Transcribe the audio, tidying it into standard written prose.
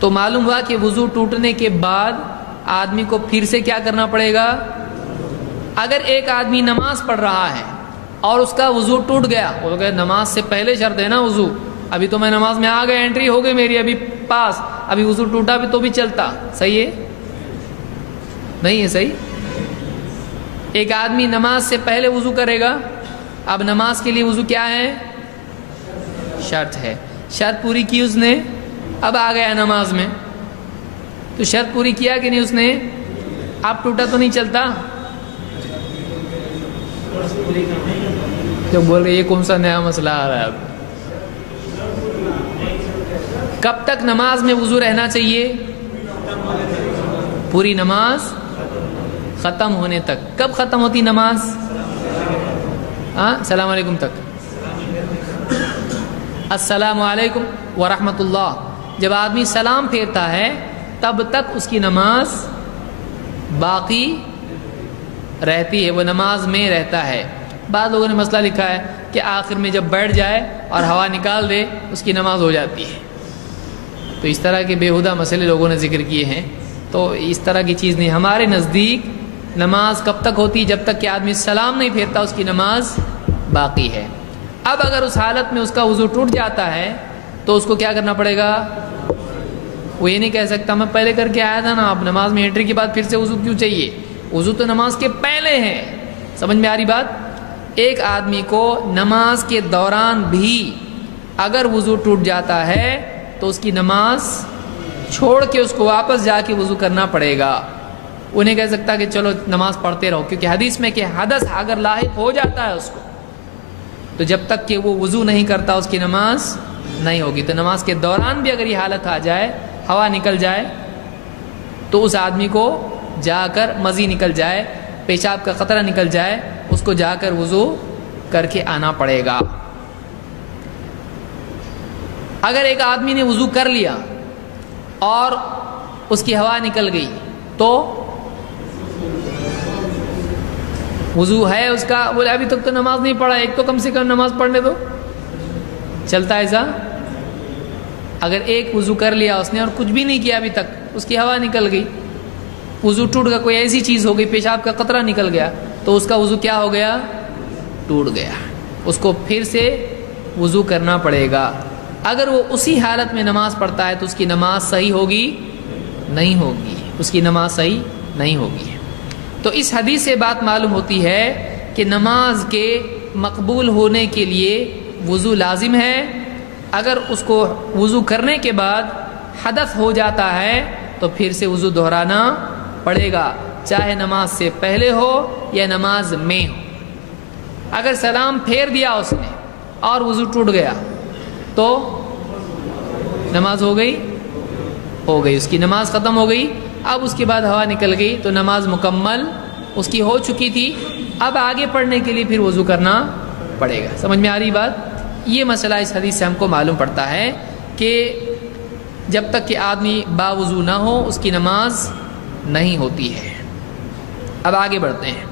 تو معلوم ہوا کہ وضو ٹوٹنے کے بعد آدمی کو پھر سے کیا کرنا پڑے گا؟ اگر ایک آدمی نماز پڑھ رہا ہے اور اس کا وضو ٹوٹ گیا، وہ کہ نماز سے پہلے شرط ہے نا وضو، ابھی تو میں نماز میں آ گیا، انٹری ہو گئی میری ابھی پاس، ابھی وضو ٹوٹا بھی تو بھی چلتا، صحیح ہے؟ نہیں ہے صحیح؟ ایک آدمی نماز سے پہلے وضو کرے گا، اب نماز کے لیے وضو کیا ہے؟ شرط ہے، شرط پوری کی اس نے، اب آ گیا نماز میں، تو شرط پوری کیا کہ نہیں اس نے؟ اب ٹوٹا تو نہیں چلتا؟ جو بول رہے یہ کون سا نیا مسئلہ آ رہا ہے اب؟ کب تک نماز میں وضو رہنا چاہیے؟ پوری نماز ختم ہونے تک۔ کب ختم ہوتی نماز؟ السلام علیکم تک، السلام علیکم ورحمۃ اللہ، جب آدمی سلام پھیرتا ہے تب تک اس کی نماز باقی رہتی ہے، وہ نماز میں رہتا ہے۔ بعض لوگوں نے مسئلہ لکھا ہے کہ آخر میں جب بیٹھ جائے اور ہوا نکال دے اس کی نماز ہو جاتی ہے، تو اس طرح کے بیہودہ مسئلے لوگوں نے ذکر کیے ہیں، تو اس طرح کی چیز نہیں۔ ہمارے نزدیک نماز کب تک ہوتی؟ جب تک کہ آدمی سلام نہیں پھیرتا اس کی نماز باقی ہے۔ اب اگر اس حالت میں اس کا وضو ٹوٹ جاتا ہے تو اس کو کیا کرنا پڑے گا؟ وہ یہ نہیں کہہ سکتا میں پہلے کر کے آیا تھا نا، اب نماز میں انٹری کے بعد پھر سے وضو کیوں چاہیے؟ وضو تو نماز کے پہلے ہے۔ سمجھ میں آ رہی بات؟ ایک آدمی کو نماز کے دوران بھی اگر وضو ٹوٹ جاتا ہے تو اس کی نماز چھوڑ کے اس کو واپس جا کے وضو کرنا پڑے گا۔ وہ نہیں کہہ سکتا کہ چلو نماز پڑھتے رہو، کیونکہ حدیث میں کہ حدث اگر لاحق ہو جاتا ہے اس کو تو جب تک کہ وہ وضو نہیں کرتا اس کی نماز نہیں ہوگی۔ تو نماز کے دوران بھی اگر یہ حالت آ جائے، ہوا نکل جائے، تو اس آدمی کو جا کر مزی نکل جائے، پیشاب کا قطرہ نکل جائے، اس کو جا کر وضو کر کے آنا پڑے گا۔ اگر ایک آدمی نے وضو کر لیا اور اس کی ہوا نکل گئی تو وضو ہے اس کا، بولے ابھی تک تو نماز نہیں پڑھا، ایک تو کم سے کم نماز پڑھنے دو، چلتا ہے ایسا؟ اگر ایک وضو کر لیا اس نے اور کچھ بھی نہیں کیا ابھی تک، اس کی ہوا نکل گئی، وضو ٹوٹ گیا، کوئی ایسی چیز ہو گئی، پیشاب کا قطرہ نکل گیا، تو اس کا وضو کیا ہو گیا؟ ٹوٹ گیا، اس کو پھر سے وضو کرنا پڑے گا۔ اگر وہ اسی حالت میں نماز پڑھتا ہے تو اس کی نماز صحیح ہوگی؟ نہیں ہوگی، اس کی نماز صحیح نہیں ہوگی۔ تو اس حدیث سے بات معلوم ہوتی ہے کہ نماز کے مقبول ہونے کے لیے وضو لازم ہے۔ اگر اس کو وضو کرنے کے بعد حدث ہو جاتا ہے تو پھر سے وضو دہرانا پڑے گا، چاہے نماز سے پہلے ہو یا نماز میں ہو۔ اگر سلام پھیر دیا اس نے اور وضو ٹوٹ گیا تو نماز ہو گئی؟ ہو گئی، اس کی نماز ختم ہو گئی۔ اب اس کے بعد ہوا نکل گئی تو نماز مکمل اس کی ہو چکی تھی، اب آگے پڑھنے کے لیے پھر وضو کرنا پڑے گا۔ سمجھ میں آ رہی بات؟ یہ مسئلہ اس حدیث سے ہم کو معلوم پڑتا ہے کہ جب تک کہ آدمی باوضو نہ ہو اس کی نماز نہیں ہوتی ہے۔ اب آگے بڑھتے ہیں۔